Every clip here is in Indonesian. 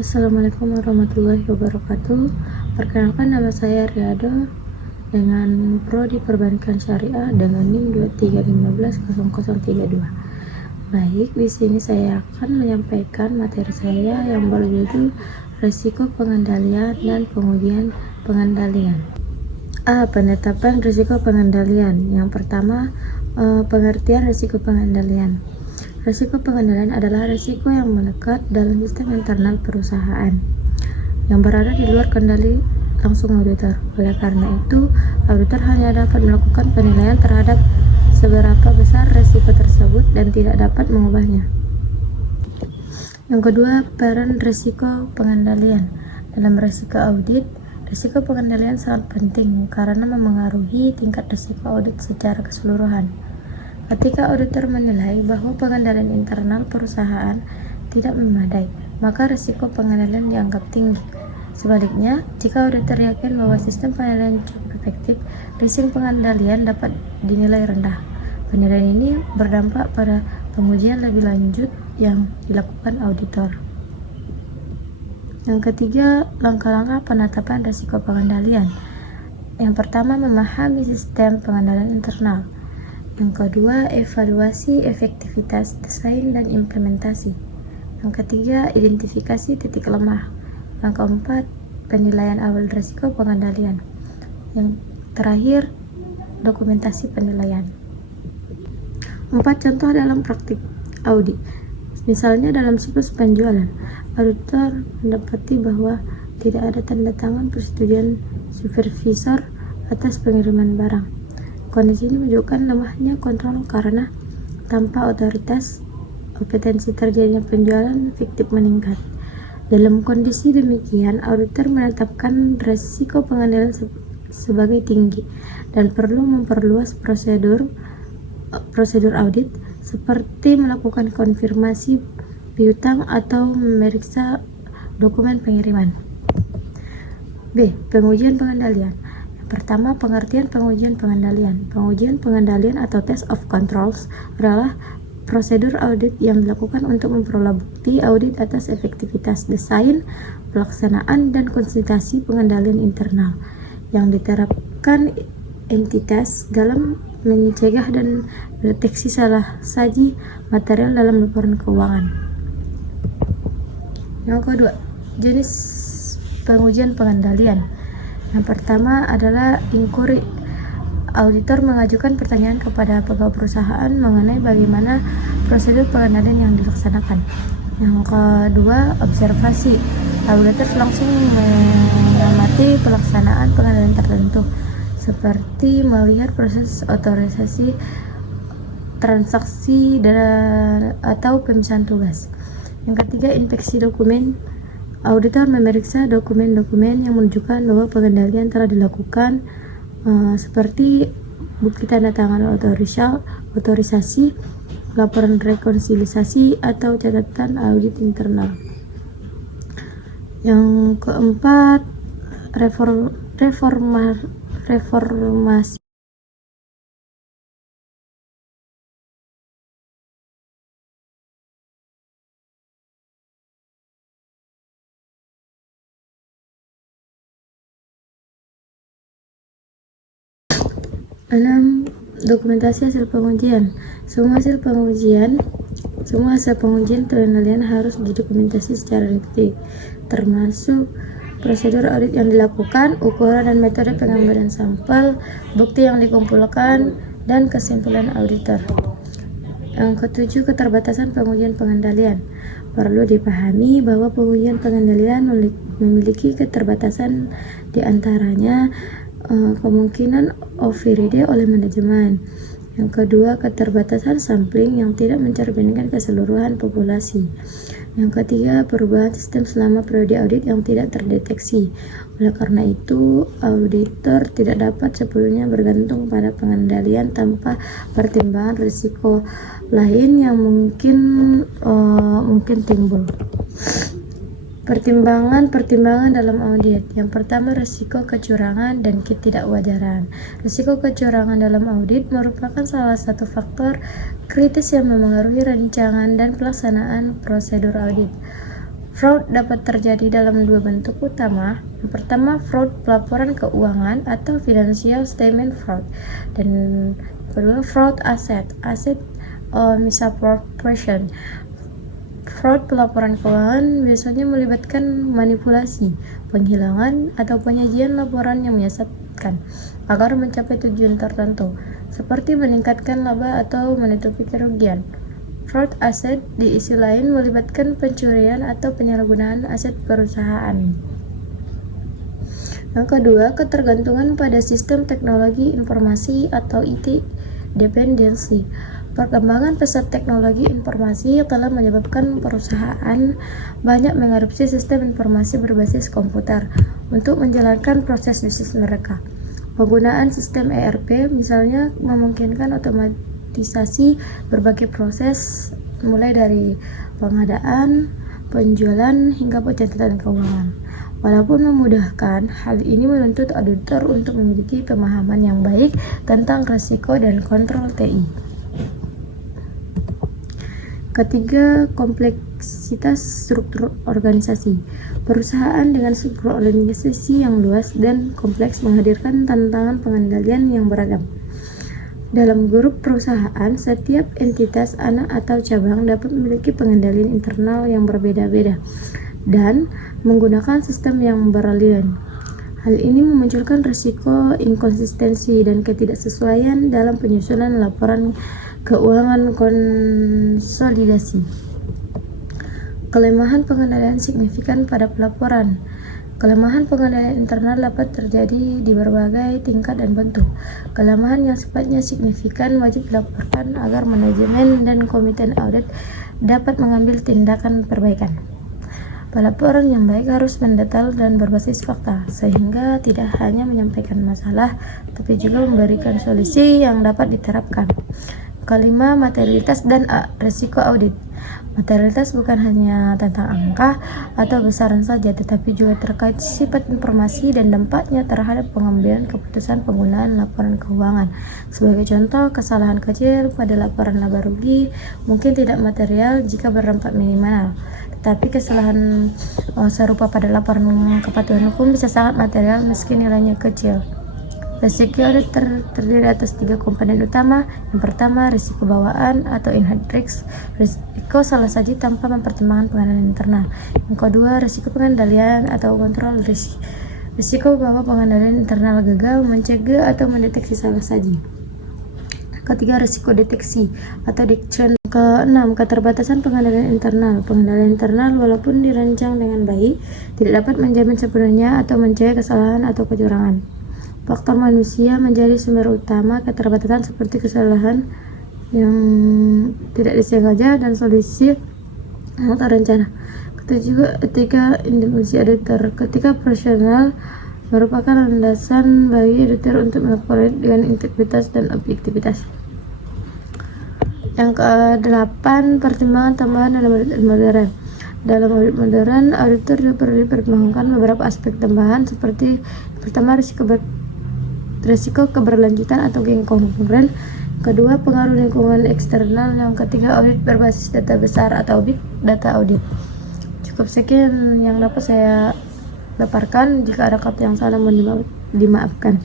Assalamualaikum warahmatullahi wabarakatuh. Perkenalkan, nama saya Riado dengan Prodi Perbankan Syariah dengan NIM 23150032. Baik, di sini saya akan menyampaikan materi saya yang berjudul Risiko Pengendalian dan Pengujian Pengendalian. Penetapan risiko pengendalian. Yang pertama, pengertian risiko pengendalian. Risiko pengendalian adalah risiko yang melekat dalam sistem internal perusahaan yang berada di luar kendali langsung auditor. Oleh karena itu, auditor hanya dapat melakukan penilaian terhadap seberapa besar risiko tersebut dan tidak dapat mengubahnya. Yang kedua, peran risiko pengendalian. Dalam risiko audit, risiko pengendalian sangat penting karena memengaruhi tingkat risiko audit secara keseluruhan. Ketika auditor menilai bahwa pengendalian internal perusahaan tidak memadai, maka risiko pengendalian dianggap tinggi. Sebaliknya, jika auditor yakin bahwa sistem pengendalian cukup efektif, risiko pengendalian dapat dinilai rendah. Penilaian ini berdampak pada pengujian lebih lanjut yang dilakukan auditor. Yang ketiga, langkah-langkah penetapan risiko pengendalian. Yang pertama, memahami sistem pengendalian internal. Yang kedua, evaluasi efektivitas desain dan implementasi. Yang ketiga, identifikasi titik lemah. Yang keempat, penilaian awal risiko pengendalian. Yang terakhir, dokumentasi penilaian. 4 contoh dalam praktik audit. Misalnya dalam siklus penjualan, auditor mendapati bahwa tidak ada tanda tangan persetujuan supervisor atas pengiriman barang. Kondisi ini menunjukkan lemahnya kontrol karena tanpa otoritas, kompetensi terjadinya penjualan fiktif meningkat. Dalam kondisi demikian, auditor menetapkan risiko pengendalian sebagai tinggi dan perlu memperluas prosedur audit seperti melakukan konfirmasi piutang atau memeriksa dokumen pengiriman. B. Pengujian pengendalian. Pertama, pengertian pengujian pengendalian. Pengujian pengendalian atau test of controls adalah prosedur audit yang dilakukan untuk memperoleh bukti audit atas efektivitas desain, pelaksanaan, dan konsistensi pengendalian internal yang diterapkan entitas dalam mencegah dan mendeteksi salah saji material dalam laporan keuangan. Yang kedua, jenis pengujian pengendalian. Yang pertama adalah inquiry. Auditor mengajukan pertanyaan kepada pegawai perusahaan mengenai bagaimana prosedur pengendalian yang dilaksanakan. Yang kedua, observasi. Auditor langsung mengamati pelaksanaan pengendalian tertentu, seperti melihat proses otorisasi transaksi atau pemisahan tugas. Yang ketiga, inspeksi dokumen. Auditor memeriksa dokumen-dokumen yang menunjukkan bahwa pengendalian telah dilakukan, seperti bukti tanda tangan otorisasi, laporan rekonsiliasi, atau catatan audit internal. Yang keempat, reformasi. Dokumentasi hasil pengujian. Semua hasil pengujian pengendalian harus didokumentasi secara detil, termasuk prosedur audit yang dilakukan, ukuran dan metode pengambilan sampel, bukti yang dikumpulkan, dan kesimpulan auditor. Yang ketujuh, keterbatasan pengujian pengendalian. Perlu dipahami bahwa pengujian pengendalian memiliki keterbatasan, di antaranya kemungkinan override oleh manajemen. Yang kedua, keterbatasan sampling yang tidak mencerminkan keseluruhan populasi. Yang ketiga, perubahan sistem selama periode audit yang tidak terdeteksi. Oleh karena itu, auditor tidak dapat sepenuhnya bergantung pada pengendalian tanpa pertimbangan risiko lain yang mungkin timbul. Pertimbangan dalam audit. Yang pertama, risiko kecurangan dan ketidakwajaran. Risiko kecurangan dalam audit merupakan salah satu faktor kritis yang memengaruhi rancangan dan pelaksanaan prosedur audit. Fraud dapat terjadi dalam dua bentuk utama. Yang pertama, fraud pelaporan keuangan atau financial statement fraud, dan kedua, fraud asset misappropriation. Fraud pelaporan keuangan biasanya melibatkan manipulasi, penghilangan, atau penyajian laporan yang menyesatkan agar mencapai tujuan tertentu, seperti meningkatkan laba atau menutupi kerugian. Fraud asset di sisi lain melibatkan pencurian atau penyalahgunaan aset perusahaan. Yang kedua, ketergantungan pada sistem teknologi informasi atau IT dependency. Perkembangan pesat teknologi informasi telah menyebabkan perusahaan banyak mengadopsi sistem informasi berbasis komputer untuk menjalankan proses bisnis mereka. Penggunaan sistem ERP misalnya memungkinkan otomatisasi berbagai proses mulai dari pengadaan, penjualan, hingga pencatatan keuangan. Walaupun memudahkan, hal ini menuntut auditor untuk memiliki pemahaman yang baik tentang risiko dan kontrol TI. Ketiga, kompleksitas struktur organisasi. Perusahaan dengan struktur organisasi yang luas dan kompleks menghadirkan tantangan pengendalian yang beragam. Dalam grup perusahaan, setiap entitas anak atau cabang dapat memiliki pengendalian internal yang berbeda-beda dan menggunakan sistem yang beraliran. Hal ini memunculkan risiko inkonsistensi dan ketidaksesuaian dalam penyusunan laporan keuangan konsolidasi. Kelemahan pengendalian signifikan pada pelaporan. Kelemahan pengendalian internal dapat terjadi di berbagai tingkat dan bentuk. Kelemahan yang sifatnya signifikan wajib dilaporkan agar manajemen dan komite audit dapat mengambil tindakan perbaikan. Pelaporan yang baik harus mendetail dan berbasis fakta, sehingga tidak hanya menyampaikan masalah, tapi juga memberikan solusi yang dapat diterapkan. Kelima, materialitas dan risiko audit. Materialitas bukan hanya tentang angka atau besaran saja, tetapi juga terkait sifat informasi dan dampaknya terhadap pengambilan keputusan penggunaan laporan keuangan. Sebagai contoh, kesalahan kecil pada laporan laba rugi mungkin tidak material jika berdampak minimal, tetapi kesalahan serupa pada laporan kepatuhan hukum bisa sangat material meski nilainya kecil. Risiko audit terdiri atas 3 komponen utama. Yang pertama, risiko bawaan atau inherent risk, risiko salah saji tanpa mempertimbangkan pengendalian internal. Yang kedua, risiko pengendalian atau kontrol risk, risiko bahwa pengendalian internal gagal, mencegah atau mendeteksi salah saji. Ketiga, risiko deteksi atau detection. Keenam, keterbatasan pengendalian internal. Pengendalian internal walaupun dirancang dengan baik tidak dapat menjamin sepenuhnya atau mencegah kesalahan atau kecurangan. Faktor manusia menjadi sumber utama keterbatasan seperti kesalahan yang tidak disengaja dan solusi yang terencana. Juga etika independence auditor. Ketika profesional merupakan landasan bagi auditor untuk melakukan dengan integritas dan objektivitas. Yang ke-8, pertimbangan tambahan dalam audit modern. Dalam audit modern, auditor juga perlu dipertimbangkan beberapa aspek tambahan seperti pertama, risiko keberlanjutan atau geng konkuren. Kedua, pengaruh lingkungan eksternal. Yang ketiga, audit berbasis data besar atau big data audit. Cukup sekian yang dapat saya paparkan. Jika ada kata yang salah mohon dimaafkan.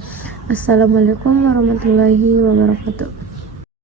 Assalamualaikum warahmatullahi wabarakatuh.